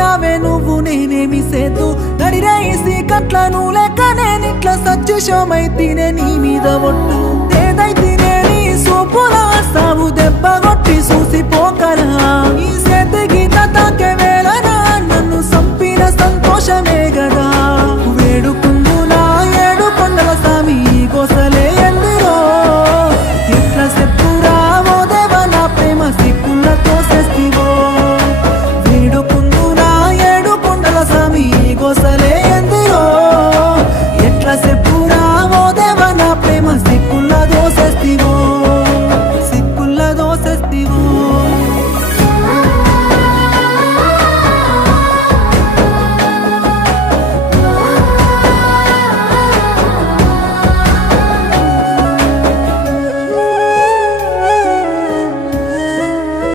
పోయినావే నువ్వు నేనేమి సేతు నడిరేసి కట్లను లెక్క నేనిట్లా సత్యశమైతేనే నీ మీద ఒట్టు ఏదైతేనే నీ సూపులా సాగు దెబ్బ కొట్టి చూసి